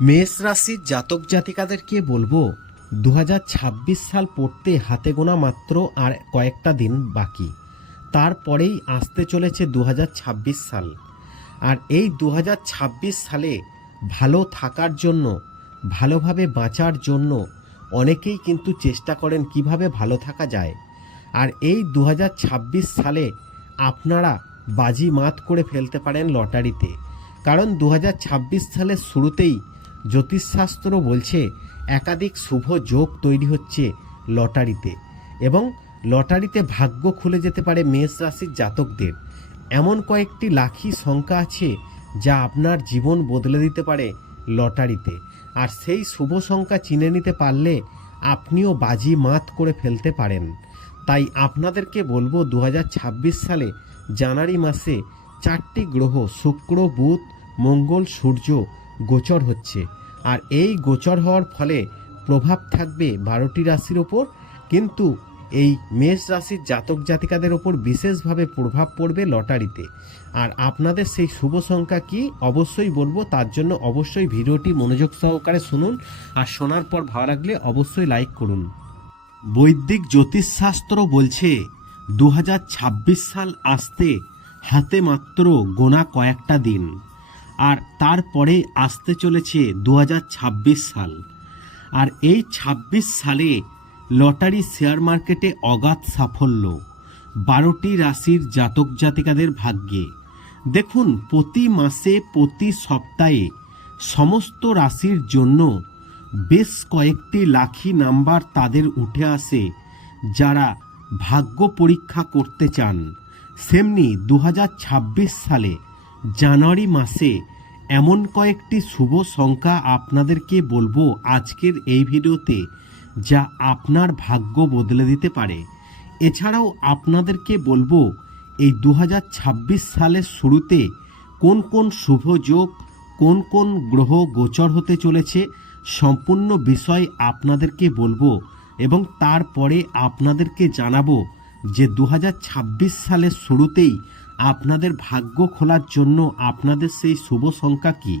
মেষ রাশির জাতক জাতিকাদেরকে বলব? দু হাজার ছাব্বিশ সাল পড়তে হাতে গোনা মাত্র আর কয়েকটা দিন বাকি। তারপরেই আসতে চলেছে দু হাজার ছাব্বিশ সাল। আর এই দু হাজার ছাব্বিশ সালে ভালো থাকার জন্য, ভালোভাবে বাঁচার জন্য অনেকেই কিন্তু চেষ্টা করেন কীভাবে ভালো থাকা যায়। আর এই দু হাজার ছাব্বিশ সালে আপনারা বাজি মাত করে ফেলতে পারেন লটারিতে। কারণ দু হাজার ছাব্বিশ সালের শুরুতেই জ্যোতিষশাস্ত্র বলছে, একাধিক শুভ যোগ তৈরি হচ্ছে লটারিতে এবং লটারিতে ভাগ্য খুলে যেতে পারে মেষ রাশির জাতকদের। এমন কয়েকটি লাখি সংখ্যা আছে যা আপনার জীবন বদলে দিতে পারে লটারিতে। আর সেই শুভ সংখ্যা চিনে নিতে পারলে আপনিও বাজি মাত করে ফেলতে পারেন। তাই আপনাদেরকে বলব দু হাজার ছাব্বিশ সালে জানুয়ারি মাসে চারটি গ্রহ, শুক্র, বুধ, মঙ্গল, সূর্য গোচর হচ্ছে। আর এই গোচর হওয়ার ফলে প্রভাব থাকবে বারোটি রাশির ওপর, কিন্তু এই মেষ রাশির জাতক জাতিকাদের ওপর বিশেষভাবে প্রভাব পড়বে লটারিতে। আর আপনাদের সেই শুভ সংখ্যা কি অবশ্যই বলব, তার জন্য অবশ্যই ভিডিওটি মনোযোগ সহকারে শুনুন আর শোনার পর ভালো লাগলে অবশ্যই লাইক করুন। বৈদিক জ্যোতিষশাস্ত্র বলছে দু হাজার ছাব্বিশ সাল আসতে হাতে মাত্র গোনা কয়েকটা দিন। আর তারপরে আসতে চলেছে দু হাজার ছাব্বিশ সাল। আর এই ২৬ সালে লটারি শেয়ার মার্কেটে অগাধ সাফল্য। বারোটি রাশির জাতক জাতিকাদের ভাগ্যে। দেখুন, প্রতি মাসে, প্রতি সপ্তাহে সমস্ত রাশির জন্য বেশ কয়েকটি লাখি নাম্বার তাদের উঠে আসে যারা ভাগ্য পরীক্ষা করতে চান। সেমনি দু হাজার ছাব্বিশ সালে জানুয়ারি মাসে এমন কয়েকটি শুভ সংখ্যা আপনাদেরকে বলব আজকের এই ভিডিওতে, যা আপনার ভাগ্য বদলে দিতে পারে। এছাড়াও আপনাদেরকে বলব, এই দু হাজার ছাব্বিশ সালের শুরুতে কোন কোন শুভ যোগ, কোন কোন গ্রহ গোচর হতে চলেছে, সম্পূর্ণ বিষয় আপনাদেরকে বলব এবং তারপরে আপনাদেরকে জানাব যে দু হাজার ছাব্বিশ সালের শুরুতেই আপনাদের ভাগ্য খোলার জন্য আপনাদের সেই শুভ সংখ্যা কি?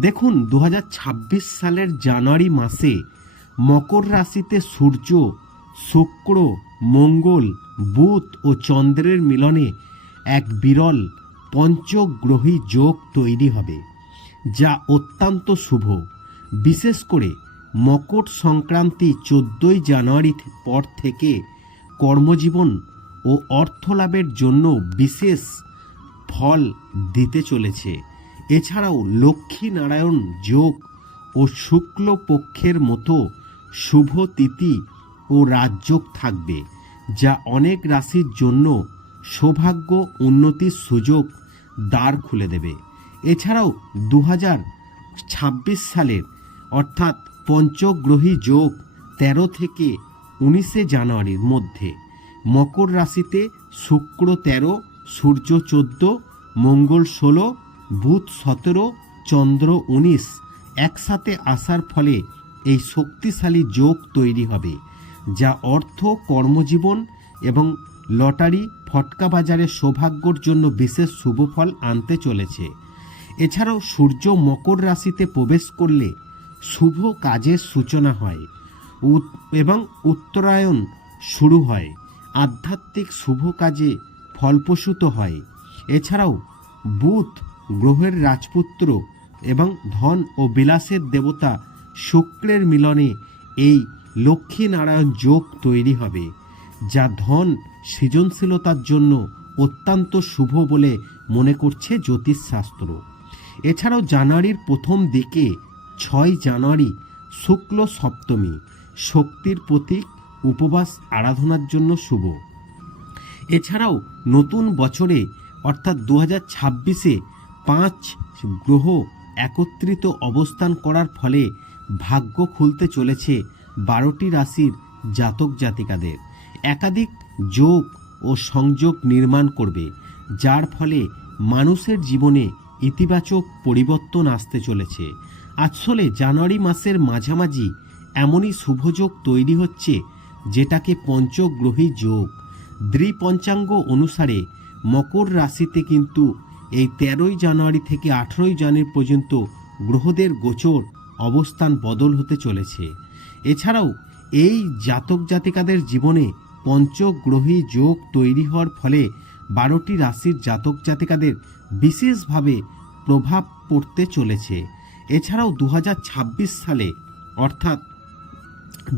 দেখুন দু হাজার ছাব্বিশ সালের জানুয়ারি মাসে মকর রাশিতে সূর্য, শুক্র, মঙ্গল, বুধ ও চন্দ্রের মিলনে এক বিরল পঞ্চগ্রহী যোগ তৈরি হবে, যা অত্যন্ত শুভ। বিশেষ করে মকর সংক্রান্তি চোদ্দোই জানুয়ারি পর থেকে কর্মজীবন ও অর্থলাভের জন্য বিশেষ ফল দিতে চলেছে। এছাড়াও লক্ষ্মী নারায়ণ যোগ ও শুক্ল পক্ষের মতো শুভ তিথি ও রাজযোগ থাকবে, যা অনেক রাশির জন্য সৌভাগ্য উন্নতির সুযোগ দ্বার খুলে দেবে। এছাড়াও দু ছাব্বিশ সালের, অর্থাৎ পঞ্চগ্রহী যোগ তেরো থেকে উনিশে জানুয়ারির মধ্যে মকর রাশিতে শুক্র তেরো, সূর্য চোদ্দ, মঙ্গল ষোলো, বুধ সতেরো, চন্দ্র উনিশ। একসাথে আসার ফলে এই শক্তিশালী যোগ তৈরি হবে, যা অর্থ, কর্মজীবন এবং লটারি, ফটকা বাজারে সৌভাগ্যর জন্য বিশেষ শুভফল আনতে চলেছে। এছাড়াও সূর্য মকর রাশিতে প্রবেশ করলে শুভ কাজের সূচনা হয় এবং উত্তরায়ণ শুরু হয়। আধ্যাত্মিক শুভ কাজে ফলপ্রসূত হয়। এছাড়াও বুধ গ্রহের রাজপুত্র এবং ধন ও বিলাসের দেবতা শুক্রের মিলনে এই লক্ষ্মী নারায়ণ যোগ তৈরি হবে, যা ধন সৃজনশীলতার জন্য অত্যন্ত শুভ বলে মনে করছে জ্যোতিষশাস্ত্র। এছাড়াও জানুয়ারির প্রথম দিকে ছয় জানুয়ারি শুক্ল সপ্তমী, শক্তির প্রতীক উপবাস আরাধনার জন্য শুভ। এছাড়াও নতুন বছরে, অর্থাৎ দু হাজার ছাব্বিশে পাঁচ গ্রহ একত্রিত অবস্থান করার ফলে ভাগ্য খুলতে চলেছে বারোটি রাশির জাতক জাতিকাদের। একাধিক যোগ ও সংযোগ নির্মাণ করবে, যার ফলে মানুষের জীবনে ইতিবাচক পরিবর্তন আসতে চলেছে। আসলে জানুয়ারি মাসের মাঝামাঝি এমনই শুভযোগ তৈরি হচ্ছে যেটাকে পঞ্চগ্রহী যোগ। দ্বিপঞ্চাঙ্গ অনুসারে মকর রাশিতে কিন্তু এই তেরোই জানুয়ারি থেকে আঠেরোই জানুয়ারি পর্যন্ত গ্রহদের গোচর অবস্থান বদল হতে চলেছে। এছাড়াও এই জাতক জাতিকাদের জীবনে পঞ্চগ্রহী যোগ তৈরি হওয়ার ফলে বারোটি রাশির জাতক জাতিকাদের বিশেষভাবে প্রভাব পড়তে চলেছে। এছাড়াও দু হাজার ছাব্বিশ সালে অর্থাৎ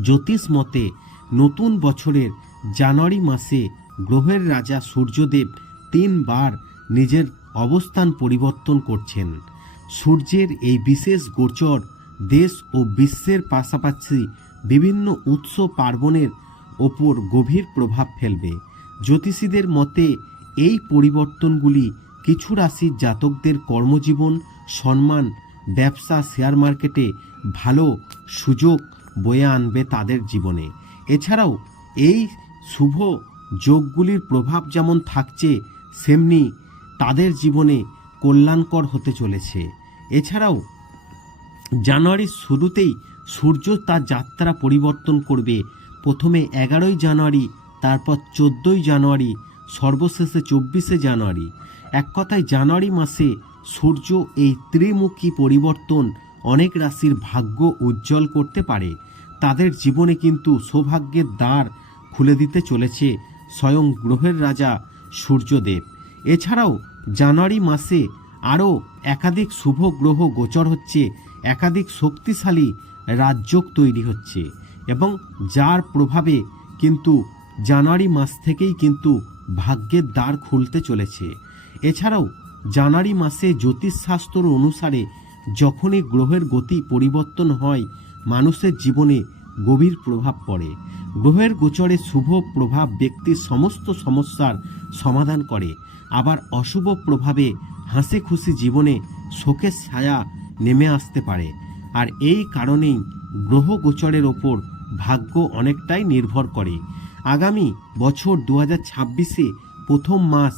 জ্যোতিষ মতে নতুন বছরের জানুয়ারি মাসে গ্রহের রাজা সূর্যদেব তিনবার নিজের অবস্থান পরিবর্তন করছেন। সূর্যের এই বিশেষ গোচর দেশ ও বিশ্বের পাশাপাশি বিভিন্ন উৎসব পার্বণের ওপর গভীর প্রভাব ফেলবে। জ্যোতিষীদের মতে, এই পরিবর্তনগুলি কিছু রাশির জাতকদের কর্মজীবন, সম্মান, ব্যবসা, শেয়ার মার্কেটে ভালো সুযোগ বয়ে আনবে তাদের জীবনে। এছাড়াও এই শুভ যোগগুলির প্রভাব যেমন থাকছে, সেমনি তাদের জীবনে কল্যাণকর হতে চলেছে। এছাড়াও জানুয়ারির শুরুতেই সূর্য তার যাত্রা পরিবর্তন করবে। প্রথমে এগারোই জানুয়ারি, তারপর চোদ্দোই জানুয়ারি, সর্বশেষে চব্বিশে জানুয়ারি। এক কথায় জানুয়ারি মাসে সূর্য এই ত্রিমুখী পরিবর্তন অনেক রাশির ভাগ্য উজ্জ্বল করতে পারে। তাদের জীবনে কিন্তু সৌভাগ্যের দ্বার খুলে দিতে চলেছে স্বয়ং গ্রহের রাজা সূর্যদেব। এছাড়াও জানুয়ারি মাসে আরও একাধিক শুভ গ্রহ গোচর হচ্ছে, একাধিক শক্তিশালী রাজযোগ তৈরি হচ্ছে এবং যার প্রভাবে কিন্তু জানুয়ারি মাস থেকেই কিন্তু ভাগ্যের দ্বার খুলতে চলেছে। এছাড়াও জানুয়ারি মাসে জ্যোতিষশাস্ত্র অনুসারে যখনই গ্রহের গতি পরিবর্তন হয় মানুষের জীবনে গভীর প্রভাব পড়ে। গ্রহের গোচরে শুভ প্রভাব ব্যক্তির সমস্ত সমস্যার সমাধান করে। আবার অশুভ প্রভাবে হাসি খুশি জীবনে শোকের ছায়া নেমে আসতে পারে। আর এই কারণেই গ্রহ গোচরের ওপর ভাগ্য অনেকটাই নির্ভর করে। আগামী বছর দু হাজার ছাব্বিশে প্রথম মাস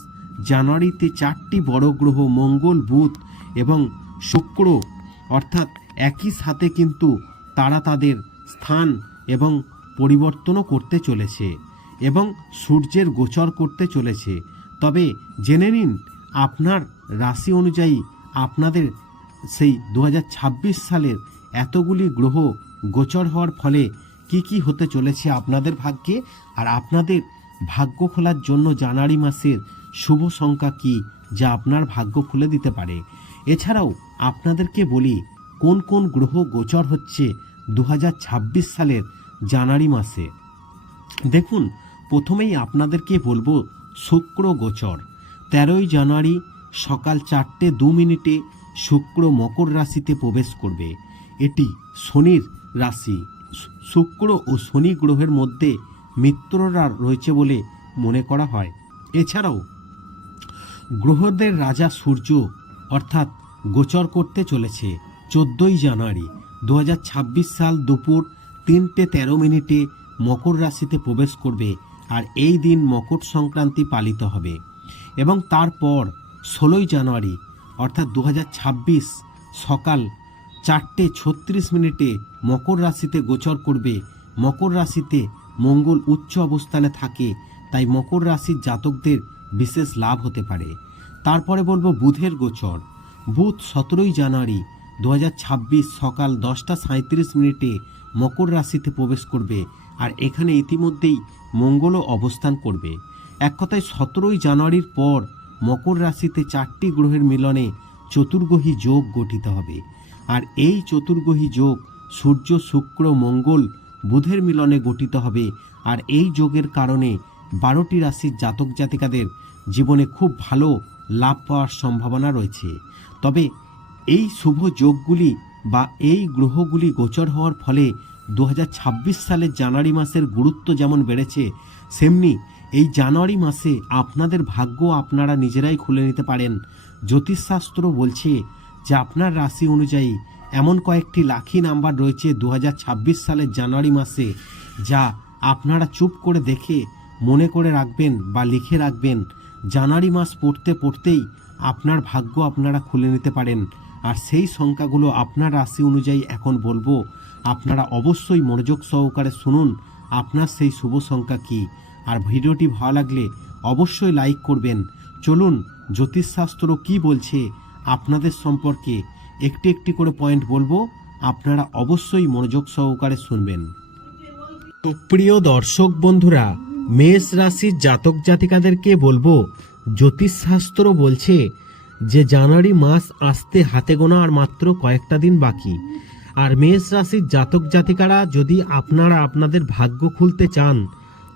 জানুয়ারিতে চারটি বড় গ্রহ মঙ্গল, বুধ এবং শুক্র অর্থাৎ একই সাথে কিন্তু তারা তাদের স্থান এবং পরিবর্তনও করতে চলেছে এবং সূর্যের গোচর করতে চলেছে। তবে জেনে নিন, আপনার রাশি অনুযায়ী আপনাদের সেই দু হাজার ছাব্বিশ সালের এতগুলি গ্রহ গোচর হওয়ার ফলে কি কি হতে চলেছে আপনাদের ভাগ্যে? আর আপনাদের ভাগ্য খোলার জন্য জানুয়ারি মাসের শুভ সংখ্যা কি, যা আপনার ভাগ্য খুলে দিতে পারে? এছাড়াও আপনাদেরকে বলি কোন কোন গ্রহ গোচর হচ্ছে দু হাজার ছাব্বিশ সালের জানুয়ারি মাসে? দেখুন, প্রথমেই আপনাদেরকে বলব শুক্র গোচর। তেরোই জানুয়ারি সকাল চারটে দু মিনিটে শুক্র মকর রাশিতে প্রবেশ করবে। এটি শনির রাশি। শুক্র ও শনি গ্রহের মধ্যে মিত্ররা রয়েছে বলে মনে করা হয়। এছাড়াও, গ্রহদের রাজা সূর্য অর্থাৎ গোচর করতে চলেছে। চোদ্দোই জানুয়ারি দু হাজার ছাব্বিশ সাল দুপুর তিনটে তেরো মিনিটে মকর রাশিতে প্রবেশ করবে আর এই দিন মকর সংক্রান্তি পালিত হবে। এবং তারপর ষোলোই জানুয়ারি, অর্থাৎ দু হাজার ছাব্বিশ সকাল চারটে ছত্রিশ মিনিটে মকর রাশিতে গোচর করবে। মকর রাশিতে মঙ্গল উচ্চ অবস্থানে থাকে, তাই মকর রাশির জাতকদের বিশেষ লাভ হতে পারে। তারপরে বলব বুধের গোচর। বুধ সতেরোই জানুয়ারি দু হাজার ছাব্বিশ সকাল দশটা সাঁত্রিশ মিনিটে মকর রাশিতে প্রবেশ করবে আর এখানে ইতিমধ্যেই মঙ্গলও অবস্থান করবে। এক কথায় সতেরোই জানুয়ারির পর মকর রাশিতে চারটি গ্রহের মিলনে চতুর্গ্রহী যোগ গঠিত হবে। আর এই চতুর্গ্রহী যোগ সূর্য, শুক্র, মঙ্গল বুধের মিলনে গঠিত হবে। আর এই যোগের কারণে বারোটি রাশির জাতক জাতিকাদের জীবনে খুব ভালো লাভ পাওয়ার সম্ভাবনা রয়েছে। তবে এই শুভ যোগগুলি বা এই গ্রহগুলি গোচর হওয়ার ফলে দু হাজার ছাব্বিশ সালের জানুয়ারি মাসের গুরুত্ব যেমন বেড়েছে, সেমনি এই জানুয়ারি মাসে আপনাদের ভাগ্য আপনারা নিজেরাই খুলে নিতে পারেন। জ্যোতিষশাস্ত্র বলছে যে আপনার রাশি অনুযায়ী এমন কয়েকটি লাখি নাম্বার রয়েছে দু হাজার ছাব্বিশ সালের জানুয়ারি মাসে, যা আপনারা চুপ করে দেখে, মনে করে রাখবেন বা লিখে রাখবেন। জানুয়ারি মাস পড়তে পড়তেই আপনার ভাগ্য আপনারা খুলে নিতে পারেন। আর সেই সংখ্যাগুলো আপনার রাশি অনুযায়ী এখন বলব। আপনারা অবশ্যই মনোযোগ সহকারে শুনুন, আপনার সেই শুভ সংখ্যা কী? আর ভিডিওটি ভালো লাগলে অবশ্যই লাইক করবেন। চলুন, জ্যোতিষশাস্ত্র কি বলছে আপনাদের সম্পর্কে একটি একটি করে পয়েন্ট বলব, আপনারা অবশ্যই মনোযোগ সহকারে শুনবেন। সুপ্রিয় দর্শক বন্ধুরা, মেষ রাশির জাতক জাতিকাদেরকে বলব, জ্যোতিষশাস্ত্র বলছে যে জানুয়ারি মাস আসতে হাতে গোনা আর মাত্র কয়েকটা দিন বাকি। আর মেষ রাশির জাতক জাতিকারা যদি আপনারা আপনাদের ভাগ্য খুলতে চান,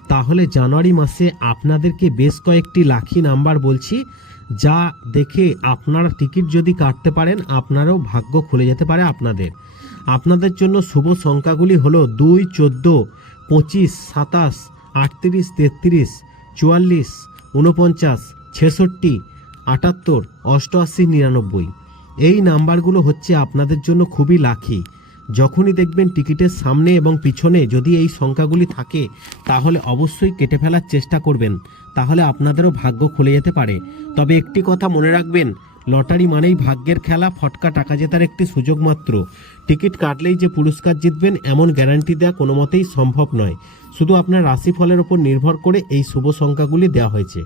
তাহলে জানুয়ারি মাসে আপনাদেরকে বেশ কয়েকটি লাখি নাম্বার বলছি, যা দেখে আপনারা টিকিট যদি কাটতে পারেন, আপনারাও ভাগ্য খুলে যেতে পারে আপনাদের। আপনাদের জন্য শুভ সংখ্যাগুলি হলো দুই, চোদ্দ, পঁচিশ, সাতাশ, আটত্রিশ, তেত্রিশ, চুয়াল্লিশ উনপঞ্চাশ ছেষট্টি আটাত্তর, অষ্টআশি, নিরানব্বই। এই নাম্বারগুলো হচ্ছে আপনাদের জন্য খুবই লাখি যখনই দেখবেন টিকিটের সামনে এবং পিছনে যদি এই সংখ্যাগুলি থাকে, তাহলে অবশ্যই কেটে ফেলার চেষ্টা করবেন। তাহলে আপনাদেরও ভাগ্য খুলে যেতে পারে। তবে একটি কথা মনে রাখবেন, লটারি মানেই ভাগ্যের খেলা, ফটকা টাকা জেতার একটি সুযোগ মাত্র। টিকিট কাটলেই যে পুরস্কার জিতবেন, এমন গ্যারান্টি দেওয়া কোনো মতেই সম্ভব নয়। শুধু আপনার রাশিফলের ওপর নির্ভর করে এই শুভ সংখ্যাগুলি দেওয়া হয়েছে।